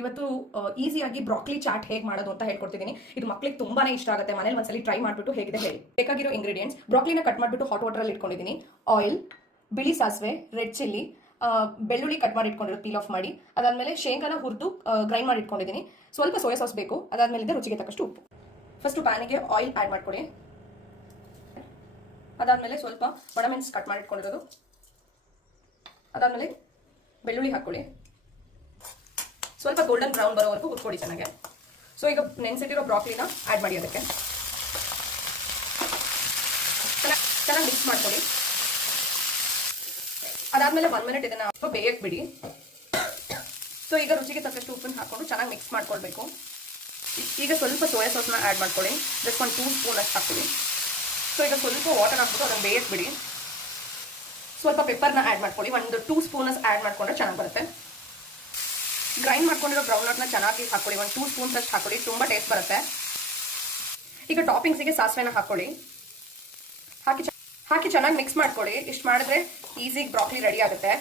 ಇವತ್ತು ಈಸಿಯಾಗಿ broccoli chat ಹೇಗೆ ಮಾಡೋದು ಅಂತ ಹೇಳ್ಕೊಡ್ತಿದ್ದೀನಿ. ಇದು ಮಕ್ಕಳಿಗೆ ತುಂಬಾನೇ ಇಷ್ಟ ಆಗುತ್ತೆ. ಮನೇಲಿ ಒಂದ್ಸಲಿ ಟ್ರೈ ಮಾಡಿಬಿಟ್ಟು ಹೇಗಿದೆ ಹೇಳಿ. ಬೇಕಾಗಿರೋ ಇಂಗ್ರೀಡಿಯೆಂಟ್ಸ್: ಬ್ರಾಕ್ಲಿನ ಕಟ್ ಮಾಡಿಬಿಟ್ಟು ಹಾಟ್ ವಾಟರ್ ಅಲ್ಲಿ ಇಟ್ಕೊಂಡಿದ್ದೀನಿ, ಆಯಿಲ್, ಬಿಳಿ ಸಾಸಿವೆ, ರೆಡ್ ಚಿಲ್ಲಿ, ಬೆಳ್ಳುಳ್ಳಿ ಕಟ್ ಮಾಡಿ ಇಟ್ಕೊಂಡಿರೋ ಪೀಲ್ ಆಫ್ ಮಾಡಿ, ಅದಾದ್ಮೇಲೆ ಶೇಂಗಾನ ಹುರಿದು ಗ್ರೈಂಡ್ ಮಾಡಿ ಇಟ್ಕೊಂಡಿದ್ದೀನಿ, ಸ್ವಲ್ಪ ಸೋಯಾ ಸಾಸ್ ಬೇಕು, ಅದಾದ್ಮೇಲೆ ರುಚಿಗೆ ತಕ್ಕಷ್ಟು ಉಪ್ಪು. ಫಸ್ಟ್ ಪ್ಯಾನಿಗೆ ಆಯಿಲ್ ಆ್ಯಡ್ ಮಾಡ್ಕೊಳ್ಳಿ. ಅದಾದ್ಮೇಲೆ ಸ್ವಲ್ಪ ಒಣಮೆಣಸು ಕಟ್ ಮಾಡಿ ಇಟ್ಕೊಂಡಿರೋದು, ಅದಾದ್ಮೇಲೆ ಬೆಳ್ಳುಳ್ಳಿ ಹಾಕೊಳ್ಳಿ. ಸ್ವಲ್ಪ ಗೋಲ್ಡನ್ ಬ್ರೌನ್ ಬರೋವರೆಗೂ ಹುರ್ಕೊಡಿ ಚೆನ್ನಾಗಿ. ಸೊ ಈಗ ನೆನೆಸಿಟ್ಟಿರೋ ಬ್ರಾಕ್ಲಿನ ಆ್ಯಡ್ ಮಾಡಿ, ಅದಕ್ಕೆ ಚೆನ್ನಾಗಿ ಮಿಕ್ಸ್ ಮಾಡ್ಕೊಳ್ಳಿ. ಅದಾದ್ಮೇಲೆ 1 ಮಿನಿಟ್ ಇದನ್ನ ಬೇಯಕ್ಕೆ ಬಿಡಿ. ಸೊ ಈಗ ರುಚಿಗೆ ತಕ್ಕಷ್ಟು ಉಪ್ಪನ್ನು ಹಾಕೊಂಡು ಚೆನ್ನಾಗಿ ಮಿಕ್ಸ್ ಮಾಡ್ಕೊಳ್ಬೇಕು. ಈಗ ಸ್ವಲ್ಪ ಸೋಯಾ ಸಾಸ್ನ ಆ್ಯಡ್ ಮಾಡ್ಕೊಳ್ಳಿ, ಜಸ್ಟ್ 1 2 ಸ್ಪೂನ್ ಅಷ್ಟು ಹಾಕೊಳ್ಳಿ. ಸೊ ಈಗ ಸ್ವಲ್ಪ ವಾಟರ್ ಹಾಕ್ಬಿಟ್ಟು ಅದನ್ನು ಬೇಯಕ್ಕೆ ಬಿಡಿ. ಸ್ವಲ್ಪ ಪೆಪ್ಪರ್ನ ಆ್ಯಡ್ ಮಾಡ್ಕೊಳ್ಳಿ, 1 2 ಸ್ಪೂನ್ ಆ್ಯಡ್ ಮಾಡ್ಕೊಂಡ್ರೆ ಚೆನ್ನಾಗಿ ಬರುತ್ತೆ. ಗ್ರೈಂಡ್ ಮಾಡ್ಕೊಂಡಿರೋ ಗ್ರೌಂಡ್ನಟ್ನ ಚೆನ್ನಾಗಿ ಹಾಕೊಳ್ಳಿ, 1 2 ಸ್ಪೂನ್ಸ್ ಅಷ್ಟು ಹಾಕೊಳ್ಳಿ, ತುಂಬ ಟೇಸ್ಟ್ ಬರುತ್ತೆ. ಈಗ ಟಾಪಿಂಗ್ಸಿಗೆ ಸಾಸಿವೆನ ಹಾಕೊಳ್ಳಿ, ಹಾಕಿ ಚೆನ್ನಾಗಿ ಮಿಕ್ಸ್ ಮಾಡ್ಕೊಳ್ಳಿ. ಇಷ್ಟು ಮಾಡಿದ್ರೆ ಈಸಿಗೆ ಬ್ರಾಕ್ಲಿ ರೆಡಿ ಆಗುತ್ತೆ.